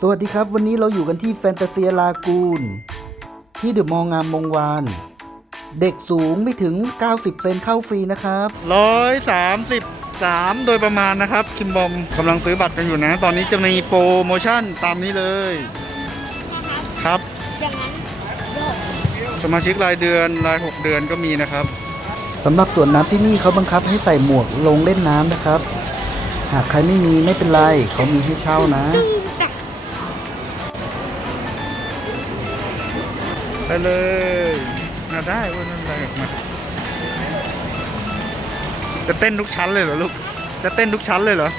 สวัสดีครับ วันนี้เราอยู่กันที่แฟนตาเซียลากูนที่เดอะมองงามวงวาน เด็กสูงไม่ถึง 90 เซนเข้าฟรีนะครับร้อยสามสิบสามโดยประมาณนะครับ คิมบอมกำลังซื้อบัตรกันอยู่นะ ตอนนี้จะมีโปรโมชั่นตามนี้เลย ครับ อย่างนั้นโยกสมาชิกรายเดือนราย 6 เดือนก็มีนะครับสำหรับสวนน้ำที่นี่เขาบังคับให้ใส่หมวกลงเล่นน้ำนะครับ หากใครไม่มีไม่เป็นไรเขามีให้เช่านะ ไปเลยมาได้เว้ยม่เป็นไรหรอกมาจะเต้นทุกชั้นเลยเหรอลูก จะเต้นทุกชั้นเลยเหรอ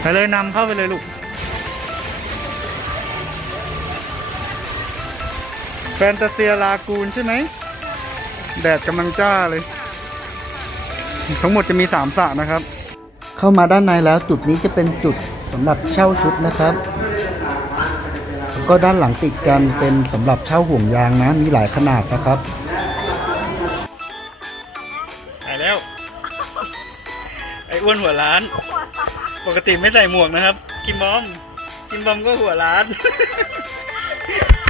ไปเลยนำเข้าไปเลยลูก แฟนตาเซียลากูนใช่ไหม แดดกำลังจ้าเลย ทั้งหมดจะมีสามสระนะครับ เข้ามาด้านในแล้วจุดนี้จะเป็นจุดสำหรับเช่าชุดนะครับ ก็ด้านหลังติดกันเป็นสำหรับเช่าห่วงยางนะมีหลายขนาดนะครับหายแล้ว ไอ้อ้วนหัวล้าน ปกติไม่ใส่หมวกนะครับ กิมบอม กิมบอมก็หัวล้าน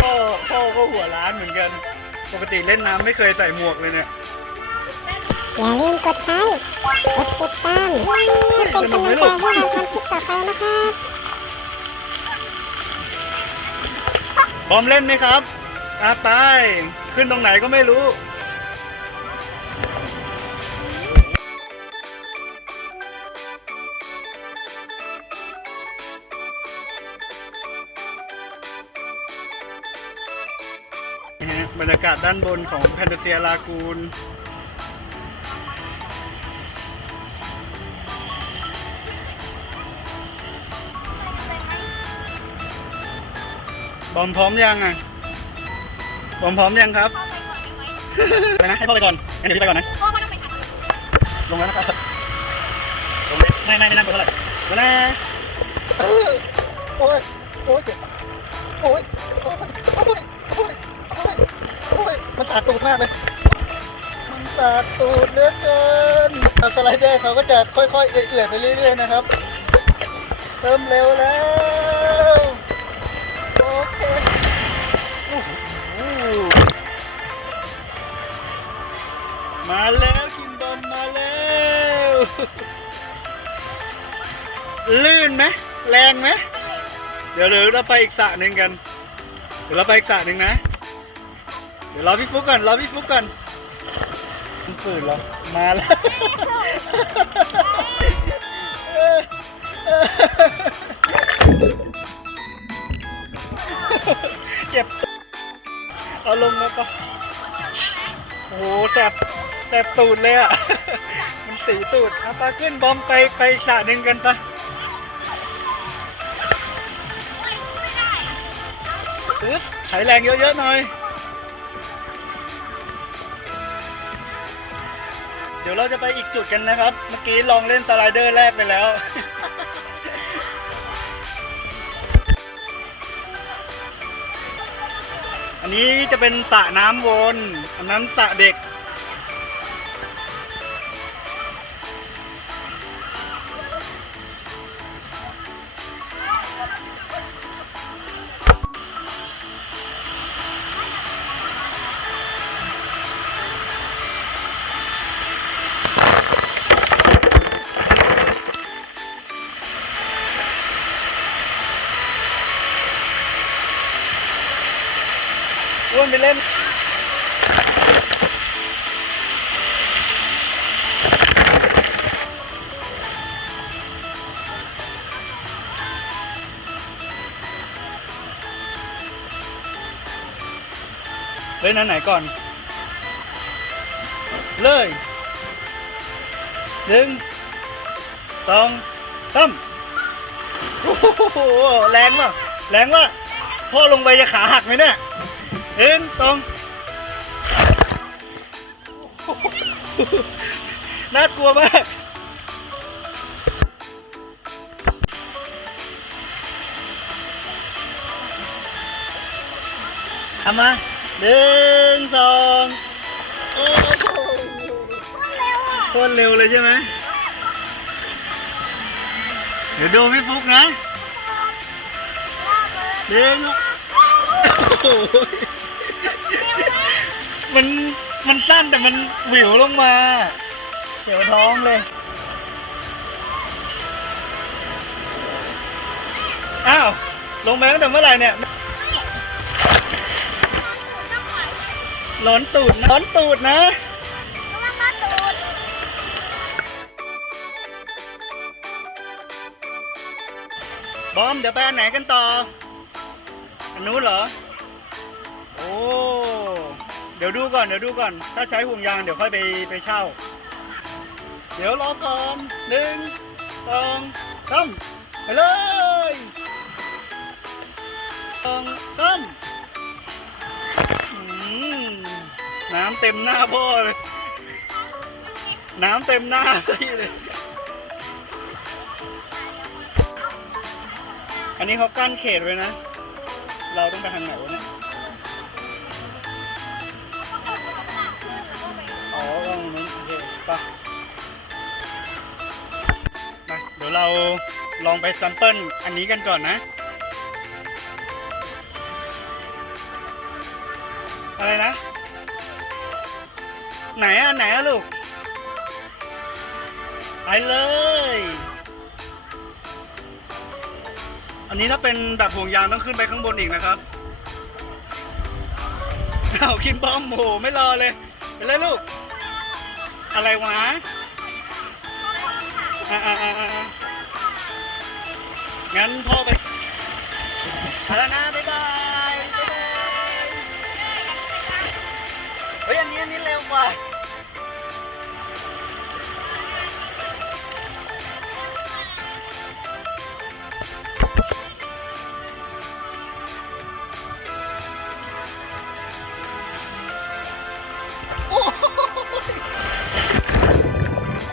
พ่อพ่อก็หัวล้านเหมือนกัน ปกติเล่นน้ำไม่เคยใส่หมวกเลยเนี่ยอย่าลืมกดไลค์กดติดตามเพื่อเป็นกำลังใจให้เราทำคลิปต่อไปนะครับ พร้อมเล่นไหมครับอาตายขึ้นตรงไหนก็ไม่รู้นะฮะบรรยากาศด้านบนของแพนเทเซียลากูน บอมพร้อมยังอะบอมพร้อมยังครับไปนะให้พ่อไปก่อนงั้นเดี๋ยวพี่ไปก่อนนะลงแล้วนะครับลงเลยไม่ไม่ไม่นั่งไปเท่าไหร่มานะโอ้ยโอ้ยโอ้ยโอ้ยโอ้ยโอ้ยโอ้ยโอ้ยมันสาดตูดมากเลย มันสาดตูดเหลือเกินสไลเดอร์เขาก็จะค่อยๆเอื่อยๆไปเรื่อยๆนะครับเริ่มเร็วแล้ว มาแล้วคิมบอมมาแล้วลื่นไหมแรงไหมเดี๋ยวเดี๋ยวเราไปอีกสระหนึ่งกัน เดี๋ยวเราไปอีกสระหนึ่งนะ เดี๋ยวรอพี่ฟุกก่อนรอพี่ฟุกก่อนมันฝืนเหรอมาแล้วเจ็บเอาลงมาปะโอ้โหแสบ แสบตูดเลยอะ มันสีตูดเอาปลาขึ้นบอมไปไปสระหนึ่งกันปะอึ๊บใช้แรงเยอะๆหน่อย เดี๋ยวเราจะไปอีกจุดกันนะครับ เมื่อกี้ลองเล่นสไลเดอร์แรกไปแล้ว อันนี้จะเป็นสระน้ำวน อันนั้นสระเด็ก เล่นอันไหนก่อน เลยหนึ่งสองสามโอ้โหแรงว่ะแรงว่ะพ่อลงไปจะขาหักไหมเนี่ยหนึ่งสองน่ากลัวมากทำมา หนึ่งสองโอ้โหโคตรเร็วเลยใช่ไหมเดี๋ยวดูพี่ฟุกนะเด้งโอ้โหมันมันสั้นแต่มันหวิวลงมาเดี๋ยวท้องเลย อ้าว ลงมาตั้งแต่เมื่อไหร่เนี่ย ร้อนตูดนะร้อนตูดนะบอมเดี๋ยวไปอันไหนกันต่อ อันนู้นเหรอ โอ้ เดี๋ยวดูก่อน เดี๋ยวดูก่อน ถ้าใช้ห่วงยางเดี๋ยวค่อยไปไปเช่า เดี๋ยวรอก่อนหนึ่งสองสามไปเลยสองสาม น้ำเต็มหน้าพ่อเลย น้ำเต็มหน้าพี่เลย อันนี้เขากั้นเขตไว้นะ เราต้องไปทางไหนวะเนี่ย อ๋อตรงนู้นโอเคไปมาเดี๋ยวเราลองไปซัมเปิลอันนี้กันก่อนนะ อะไรนะ ไหนอะไหนอะลูก ไปเลย อันนี้ถ้าเป็นแบบห่วงยางต้องขึ้นไปข้างบนอีกนะครับเอาคิมบอมโหไม่รอเลย ไปเลยลูก อะไรวะอ่าอ่าอ่าอ่างั้นพ่อไปไปแล้วนะบ๊ายบาย อันนี้นี่เร็วกว่าโอ้โห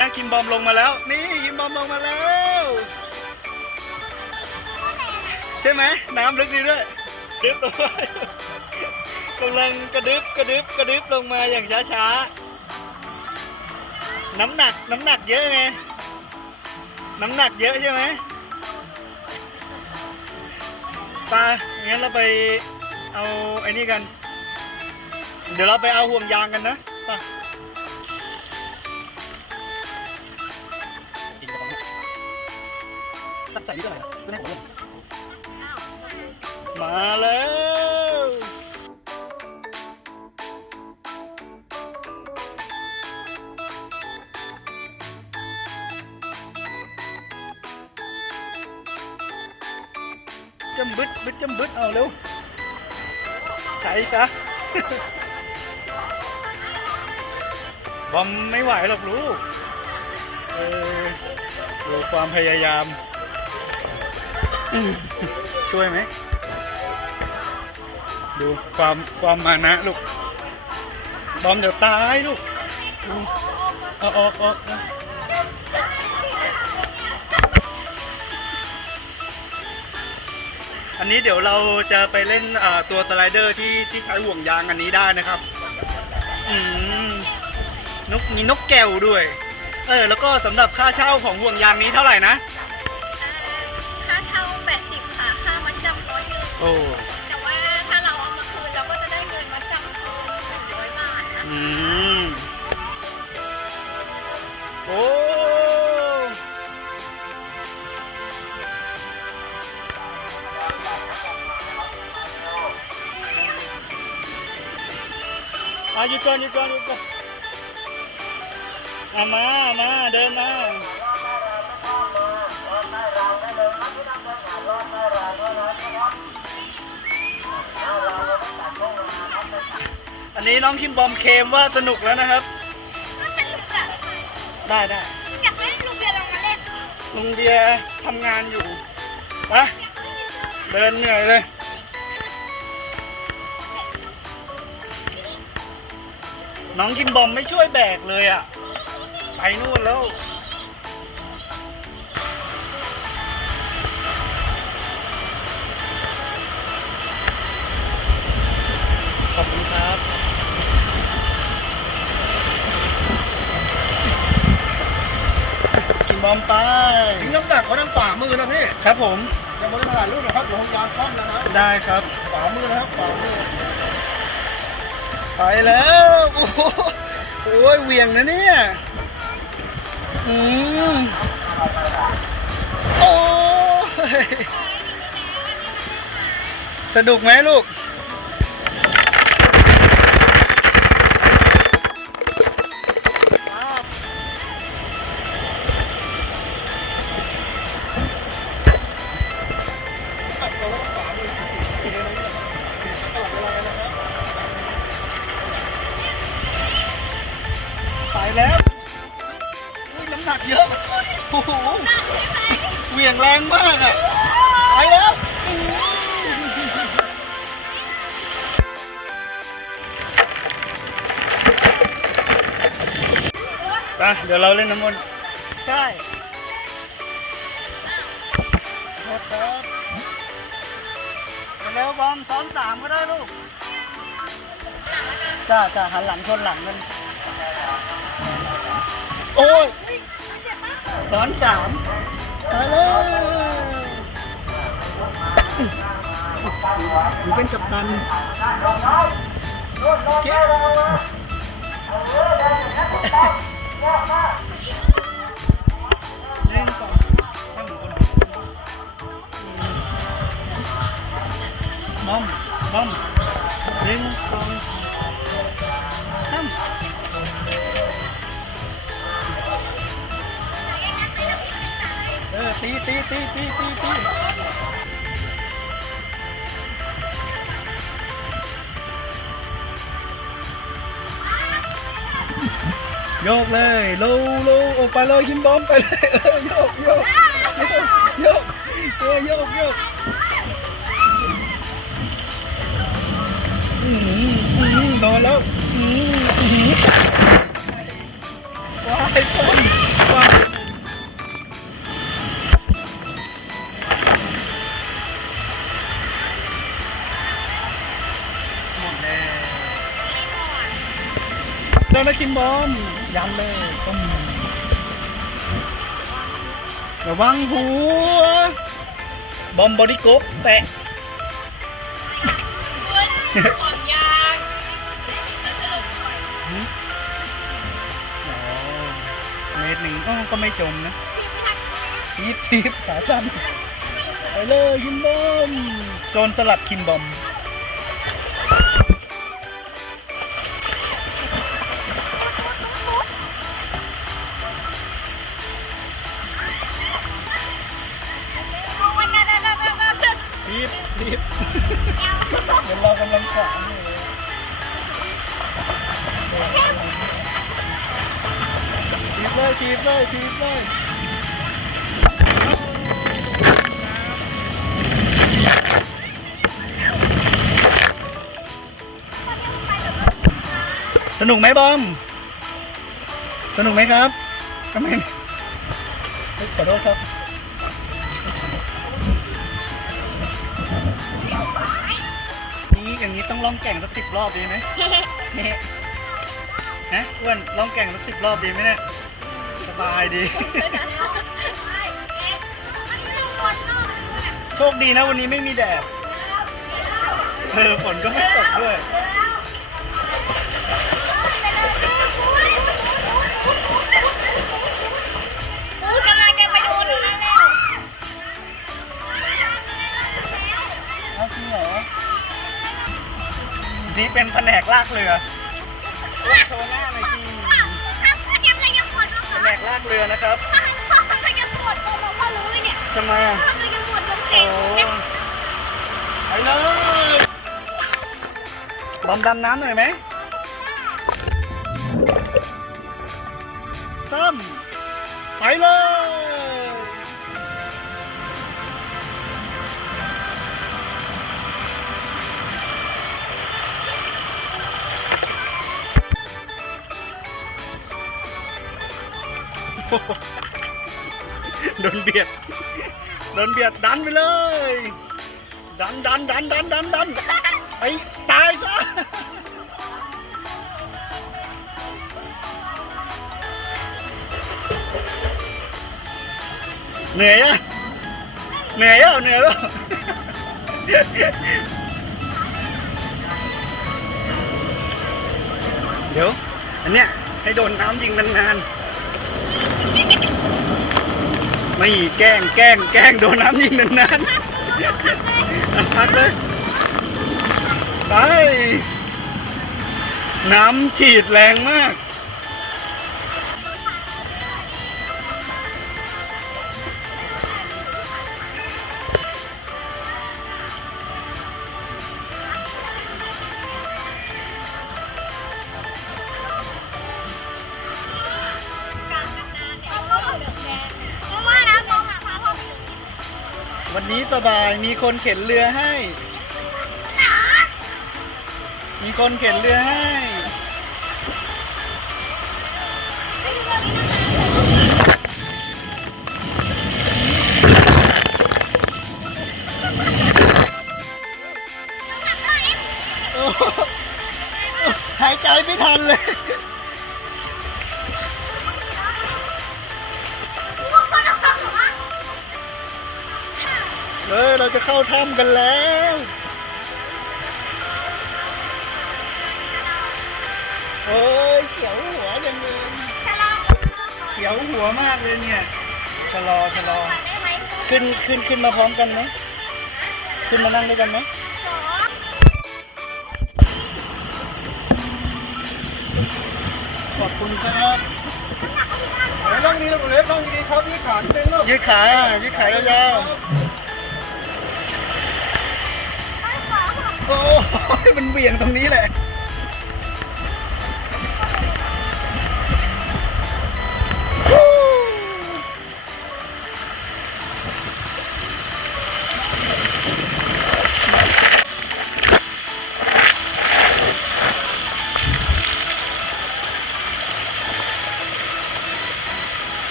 อะคิมบอมลงมาแล้ว นี่คิมบอมลงมาแล้ว ใช่ไหม น้ำลึกดีด้วยดึบลงมา กำลังกระดึบกระดึบกระดึบลงมาอย่างช้าๆ น้ำหนักน้ำหนักเยอะไง น้ำหนักเยอะใช่ไหมไปงั้นเราไปเอาไอ้นี่กัน เดี๋ยวเราไปเอาห่วงยางกันนะไปกินกระป๋องเนี่ยตั้งแต่นี้ก็อะไรอะไม่ได้ผมเลยมาแล้ว จำบึดบึดจำบึดเอาเร็วใช้ซะบอมไม่ไหวหรอกลูกเออดูความพยายามอืมช่วยไหม ดูความความมานะลูก บอมเดี๋ยวตายลูกดูเอาออกออกเอ อันนี้เดี๋ยวเราจะไปเล่นอ่าตัวสไลเดอร์ที่ที่ใช้ห่วงยางอันนี้ได้นะครับ อืมนกมีนกแก้วด้วย เออ แล้วก็สำหรับค่าเช่าของห่วงยางนี้เท่าไหร่นะ ค่าเช่า 80 ค่ะ ค่ามัดจำร้อยหนึ่งโอ้ แต่ว่าถ้าเราเอามาคืนเราก็จะได้เงินมัดจำคืน100 บาทนะอืม โอ้ อาหยุดก่อนหยุดก่อนหยุดก่อนอามามาเดินมาอันนี้น้องคิมบอมเคลมว่าสนุกแล้วนะครับ ได้ได้อยากให้ลุงเบียร์ลองมาเล่นลุงเบียร์ทำงานอยู่ไปเดินเหนื่อยเลย น้องคิมบอมไม่ช่วยแบกเลยอะ ไปนู่นแล้ว ขอบคุณครับคิมบอมไปทิ้งน้ำหนักเขาทั้งฝ่ามือนะพี่ครับผมยังไม่ได้ถ่ายรูปนะครับเดี๋ยวผมยางคว่ำนะครับได้ครับฝ่ามือนะครับฝ่ามือ ไปแล้ว โอ้โหโอ้ยเหวี่ยงนะเนี่ย อืมโอ้ยสนุกไหมลูก โอ้โหเหวี่ยงแรงมากอะไปแล้วไปเดี๋ยวเราเล่นน้ำมนต์ใช่โทษครับเร็วบอมซ้อนสามก็ได้ลูกจ้าจ้าหันหลังชนหลังกันโอ้ย ซ้อนสามไปเลยหนูเป็นกัปตันเย้หนึ่งสองให้เหมือมอมมอม ตีตีตีตีตีตีโยกเลยลโลออกไปเลยยิมบอมไปเลยโยกโยกโยกโยกโยกโยกอืมอืมโดนแล้วอืมอืมว้ายต้น โดนแล้วกินบอมย้ำเลยต้มระวังหัว บอมบอดี้โกบแตะห่วงยางอ๋อเมตรหนึ่งอ้อก็ไม่จมนะทีบทีบขาสั้นไปเลยคิมบอม โจรสลัดคิมบอม ทีบทีบเดี๋ยวเรากำลังสอนอยู่ทีบเลยทีบเลยทีบเลยสนุกไหมบอม สนุกไหมครับทำไมขอโทษครับ นี่อย่างนี้ต้องล่องแก่งสักสิบรอบดีไหมนี่นะอ้วนล่องแก่งสักสิบรอบดีไหมเนี่ยสบายดี โชคดีนะวันนี้ไม่มีแดดเออฝนก็ไม่ตกด้วย นี่เป็นแผนกลากเรือโชว์หน้าหน่อยสิแผนกลากเรือนะครับทำไมอะโอ้ไปเลยบอมดำน้ำหน่อยไหมซ้ำไปเลย โดนเบียด โดนเบียดดันไปเลย ดันดันดันดันดันดันไปตายซะเหนื่อยอะเหนื่อยอะเหนื่อยอะเดี๋ยว อันเนี้ยให้โดนน้ำยิงนานๆ ไม่แกล้งแกล้งแกล้งโดนน้ำยิงนานนั้นพักเลย ไป น้ำฉีดแรงมาก นนี้สบายมีคนเข็นเรือให้ มีคนเข็นเรือให้โอ้โหหายใจไม่ทันเลย จะเข้าถ้ำกันแล้วโอ้ยเสียวหัวยังเลยเสียวหัวมากเลยเนี่ยชะลอชะลอได้ไหมขึ้นขึ้นขึ้นมาพร้อมกันไหมขึ้นมานั่งด้วยกันไหมขอขอบคุณครับเดี๋ยวต้องดีนะเล็บต้องดีๆครับที่ขาเป็นลูกยืดขายืดขายาวๆ อ้ยมันเบี่ยงตรงนี้แหละ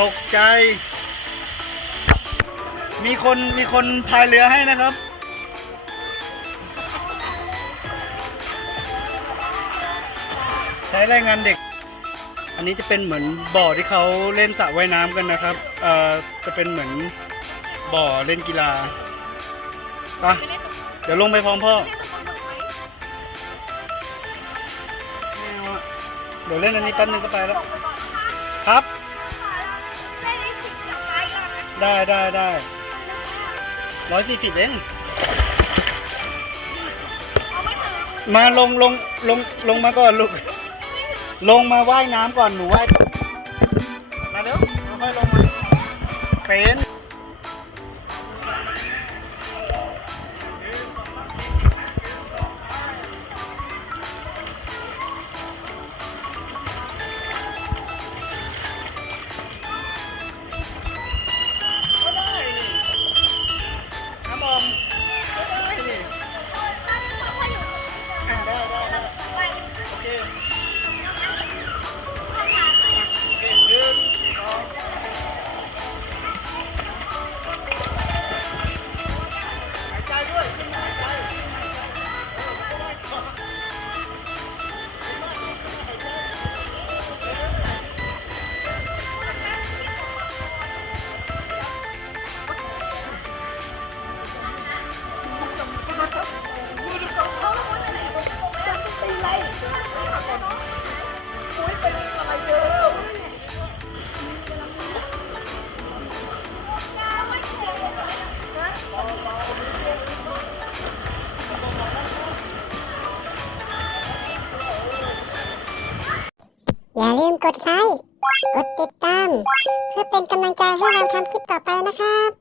ตกใจ มีคนมีคนพายเรือให้นะครับ ใช้แรงงานเด็ก อันนี้จะเป็นเหมือนบ่อที่เขาเล่นสระว่ายน้ำกันนะครับ เอ่อ จะเป็นเหมือนบ่อเล่นกีฬาไปะเดี๋ยวลงไปพร้อมพ่อไม่เอาอเดี๋ยวเล่นอันนี้แป๊บนึงก็ไปแล้ว ได้ได้ได้ร้อยสี่สิบเองเอาไม่ถึงมาลงลงลงลงมาก่อนลูก ลงมาว่ายน้ำก่อนหนูว่าย นะครับ